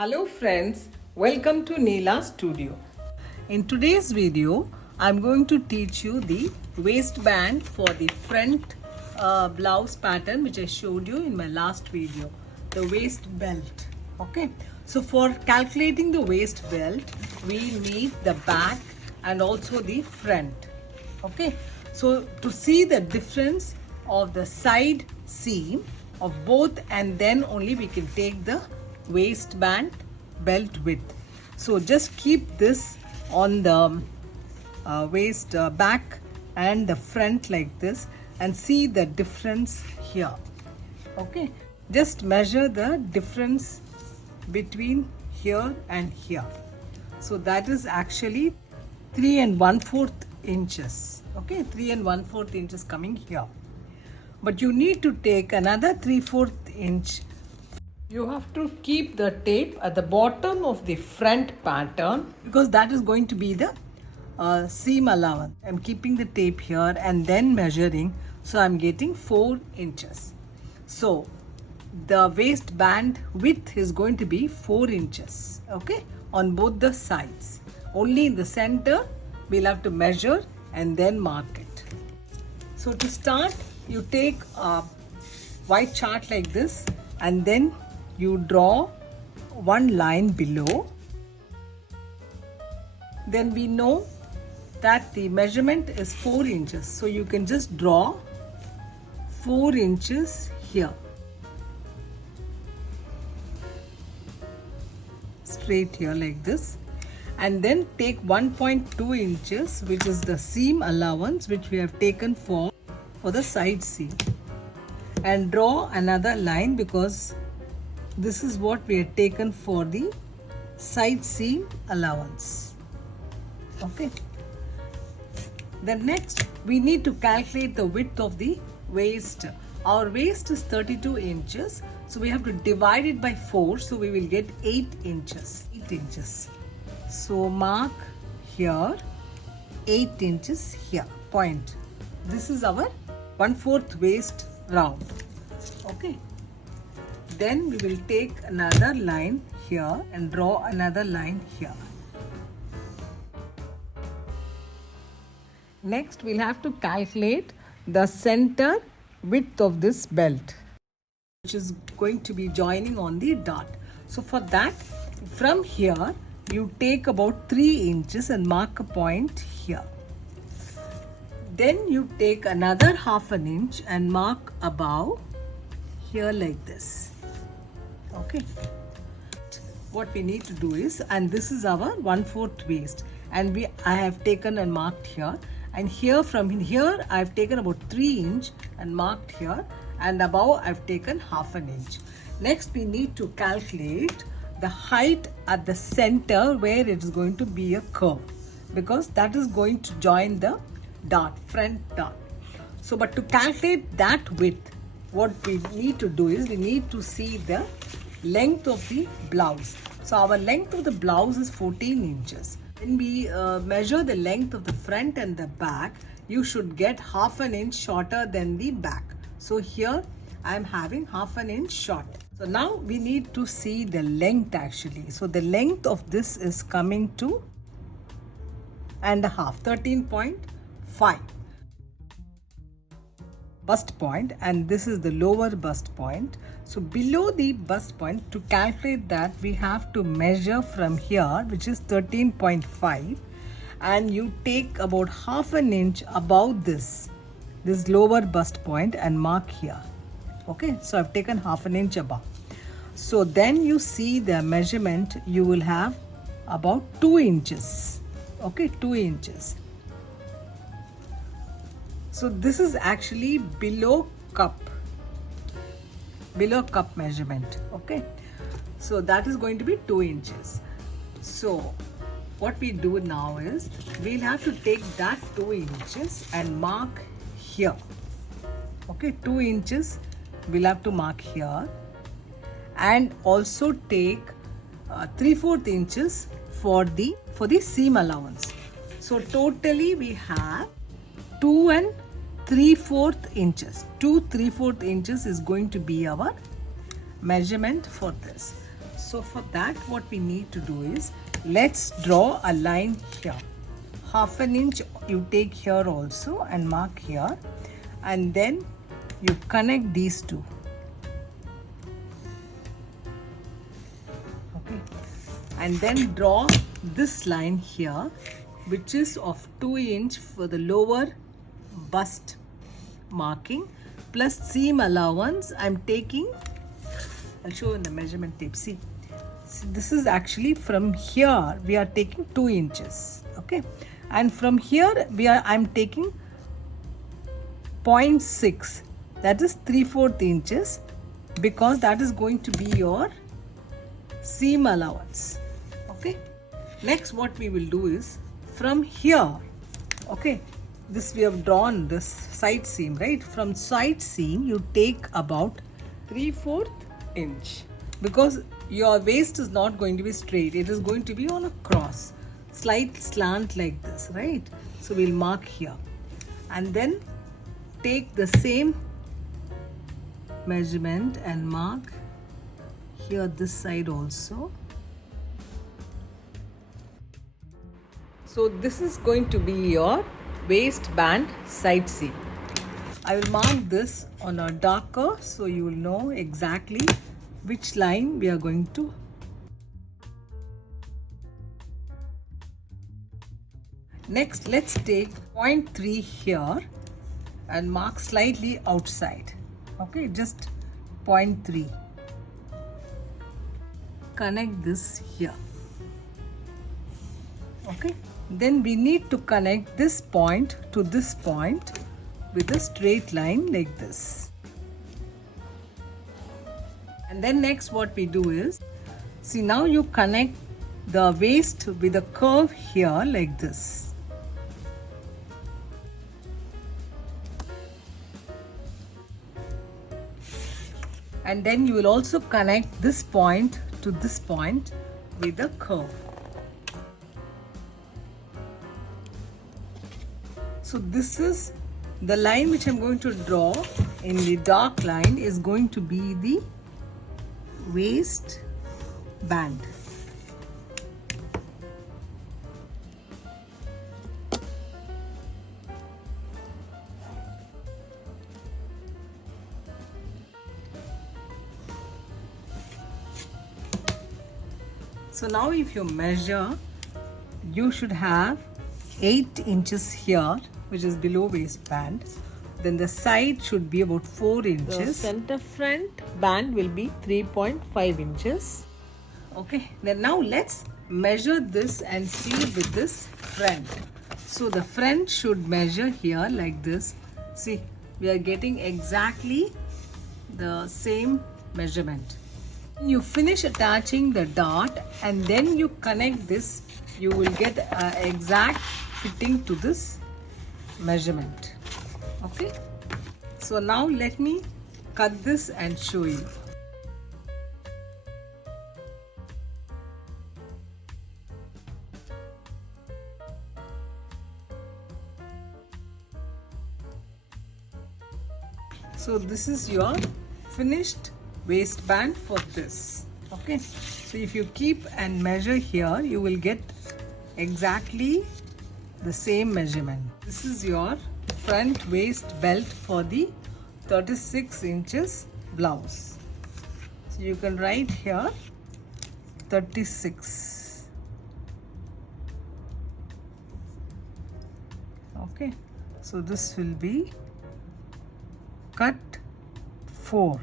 Hello friends, welcome to Neela Studio. In today's video, I'm going to teach you the waistband for the front blouse pattern which I showed you in my last video, the waist belt. Okay, so for calculating the waist belt, we need the back and also the front. Okay, so to see the difference of the side seam of both, and then only we can take the waistband belt width. So just keep this on the waist back and the front like this and see the difference here. Okay, just measure the difference between here and here. So that is actually 3 1/4 inches. Okay, 3 1/4 inches coming here, but you need to take another 3/4 inch. You have to keep the tape at the bottom of the front pattern because that is going to be the seam allowance. I'm keeping the tape here and then measuring, so I'm getting 4 inches. So the waistband width is going to be 4 inches, okay, on both the sides. Only in the center we'll have to measure and then mark it. So to start, you take a white chart like this and then you draw one line below. Then we know that the measurement is 4 inches, so you can just draw 4 inches here, straight here like this, and then take 1.2 inches, which is the seam allowance which we have taken for the side seam, and draw another line because this is what we had taken for the side seam allowance. Okay. Then next we need to calculate the width of the waist. Our waist is 32 inches, so we have to divide it by 4, so we will get 8 inches. 8 inches. So mark here 8 inches here, point. This is our 1/4 waist round. Okay. Then we will take another line here and draw another line here. Next, we'll have to calculate the center width of this belt, which is going to be joining on the dart. So for that, from here, you take about 3 inches and mark a point here. Then you take another 1/2 inch and mark above here like this. Okay, what we need to do is, and this is our 1/4 waist, and I have taken and marked here, and here from here I have taken about 3 inch and marked here, and above I have taken 1/2 inch. Next we need to calculate the height at the center where it is going to be a curve, because that is going to join the dart, front dart. So but to calculate that width, what we need to do is we need to see the length of the blouse. So our length of the blouse is 14 inches. When we measure the length of the front and the back, you should get 1/2 inch shorter than the back. So here I am having 1/2 inch short. So now we need to see the length actually. So the length of this is coming to 13.5 bust point, and this is the lower bust point. So below the bust point, to calculate that, we have to measure from here, which is 13.5, and you take about 1/2 inch above this lower bust point and mark here. Okay, so I've taken 1/2 inch above. So then you see the measurement, you will have about 2 inches. Okay, 2 inches. So this is actually below cup measurement. Okay, so that is going to be 2 inches. So what we do now is we'll have to take that 2 inches and mark here. Okay, 2 inches we'll have to mark here, and also take 3/4 inches for the seam allowance. So totally we have 2 3/4 inches is going to be our measurement for this. So for that, what we need to do is, let's draw a line here. Half an inch you take here also and mark here, and then you connect these two. Okay, and then draw this line here, which is of 2 inch for the lower bust marking, plus seam allowance. I'm taking, I'll show you in the measurement tape. See, this is actually from here we are taking 2 inches. Okay, and from here I'm taking 0.6, that is 3/4 inches, because that is going to be your seam allowance. Okay, next what we will do is, from here, okay, this we have drawn this side seam, right? From side seam you take about 3/4 inch, because your waist is not going to be straight, it is going to be on a cross, slight slant like this, right? So we'll mark here, and then take the same measurement and mark here this side also. So this is going to be your waistband side seam. I will mark this on a darker so you will know exactly which line we are going to. Next, let's take 0.3 here and mark slightly outside. Okay, just 0.3. Connect this here. Okay, then we need to connect this point to this point with a straight line like this. And then next what we do is, see, now you connect the waist with a curve here like this. And then you will also connect this point to this point with a curve. So this is the line which I'm going to draw in the dark line, is going to be the waist band. So now if you measure, you should have 8 inches here, which is below waistband. Then the side should be about 4 inches. The center front band will be 3.5 inches. Okay, then now let's measure this and see with this front. So the front should measure here like this. See, we are getting exactly the same measurement. You finish attaching the dart and then you connect this, you will get exact fitting to this measurement. Okay, so now let me cut this and show you. So this is your finished waistband for this. Okay, so if you keep and measure here, you will get exactly the same measurement. This is your front waist belt for the 36 inches blouse. So you can write here 36. Okay, so this will be cut 4.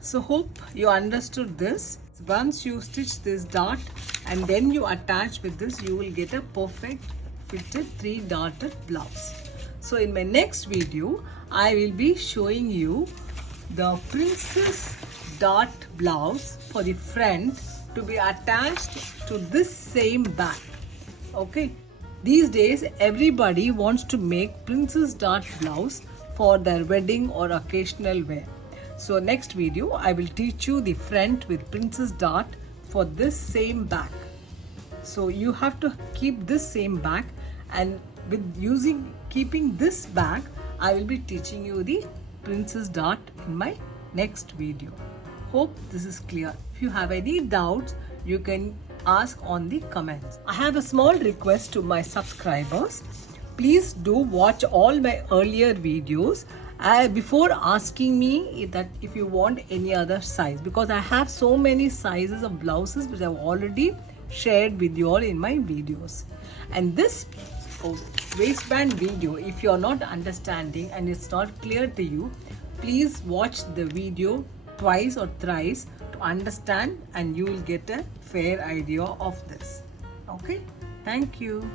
So hope you understood this. Once you stitch this dart and then you attach with this, you will get a perfect fitted 3-darted blouse. So in my next video, I will be showing you the princess dart blouse for the front to be attached to this same back. Okay, these days everybody wants to make princess dart blouse for their wedding or occasional wear. So next video, I will teach you the front with princess dart for this same back. So you have to keep this same back, and with keeping this back, I will be teaching you the princess dart in my next video. Hope this is clear. If you have any doubts, you can ask on the comments. I have a small request to my subscribers. Please do watch all my earlier videos before asking me that if you want any other size, because I have so many sizes of blouses which I've already shared with you all in my videos. And this waistband video, if you're not understanding and it's not clear to you, please watch the video twice or thrice to understand, and you will get a fair idea of this. Okay, thank you.